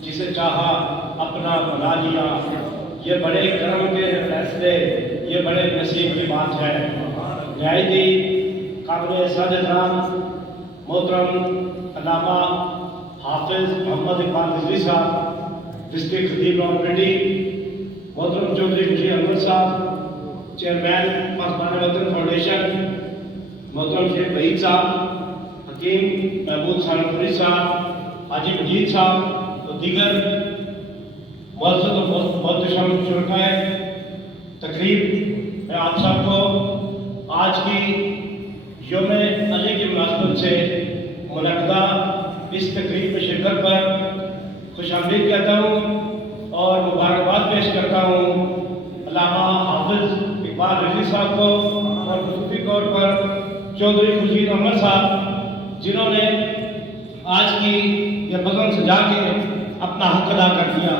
جسے چاہا اپنا بنا لیا، یہ بڑے کرم کے فیصلے، یہ بڑے نصیب کی بات ہے۔ نہایت قابل احترام محترم علامہ حافظ محمد اقبال رضوی صاحب، ڈسٹرکٹ خطیب راولپنڈی، محترم چودھری خوشی احمد صاحب، چیئرمین پاسبان وطن فاؤنڈیشن، محترم شیخ وحید صاحب، حکیم محمود سہارنپوری صاحب، حاجی مجید صاحب و دیگر معزز و محتشم شرکائے تقریب، میں آپ سب کو آج کی یوم علی کی مناسبت سے منعقدہ اس تقریب میں شرکت پر خوش آمدید کہتا ہوں اور مبارکباد پیش کرتا ہوں علامہ حافظ اقبال رضوی صاحب کو اور خصوصی طور پر چودھری خوشی احمد صاحب، جنہوں نے آج کی یہ بزم سجا کے اپنا حق ادا کر دیا۔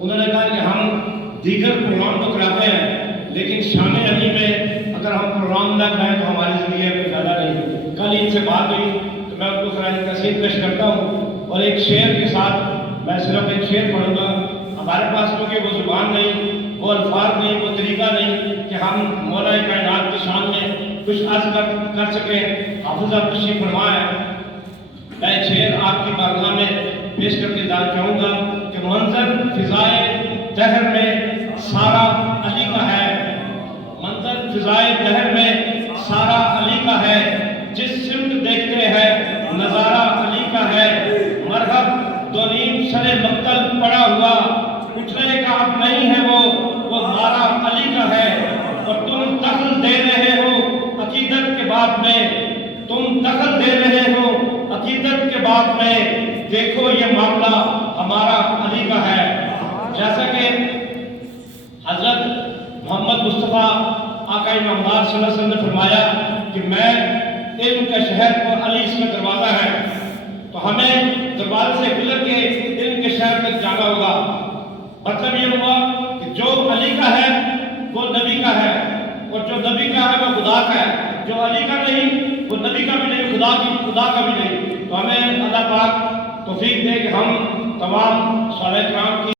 انہوں نے کہا کہ ہم دیگر پروگرام تو کراتے ہیں، لیکن شان علی میں اگر ہم پروگرام نہ کرائیں تو ہماری زندگی میں فائدہ نہیں۔ کل ان سے بات ہوئی تو میں ان کو خراج تحسین پیش کرتا ہوں اور ایک شعر کے ساتھ میں صرف ایک شعر پڑھوں گا۔ ہمارے پاس کیونکہ وہ زبان نہیں، وہ الفاظ نہیں، وہ طریقہ نہیں کہ ہم مولا کائنات کی شان میں کچھ عرض کر سکیں۔ حافظ آپ تشریف فرمائے، میں ایک شعر آپ کی بارگاہ میں پیش کر کے جانا چاہوں گا کہ منظر فضائے دہر میں سارا علی کا ہے، منظر فضائے دہر میں سارا علی کا ہے، جس سمت دیکھتے ہیں نظارہ علی کا ہے، مرحب دو نیم سر مقتل پڑا ہوا، اٹھنے کا اب نہیں ہے وہ مارا علی کا ہے، اور تم دخل دے رہے ہو عقیدت کے باب میں، تم دخل دے رہے ہو عقیدت کے باب میں، دیکھو یہ معاملہ ہمارا علی کا ہے۔ جیسا کہ حضرت محمد مصطفیٰ آقا نامدار صلی اللہ علیہ وسلم نے فرمایا کہ میں علم کا شہر اور علی اس میں دروازہ ہے، تو ہمیں دروازے سے گزر کے علم کے شہر تک جانا ہوگا۔ مطلب یہ ہوا کہ جو علی کا ہے وہ نبی کا ہے، اور جو نبی کا ہے وہ خدا کا ہے، جو علی کا نہیں وہ نبی کا بھی نہیں، خدا کا بھی نہیں۔ تو ہمیں اللہ پاک توفیق دے کہ ہم تمام صحابہ کرام کی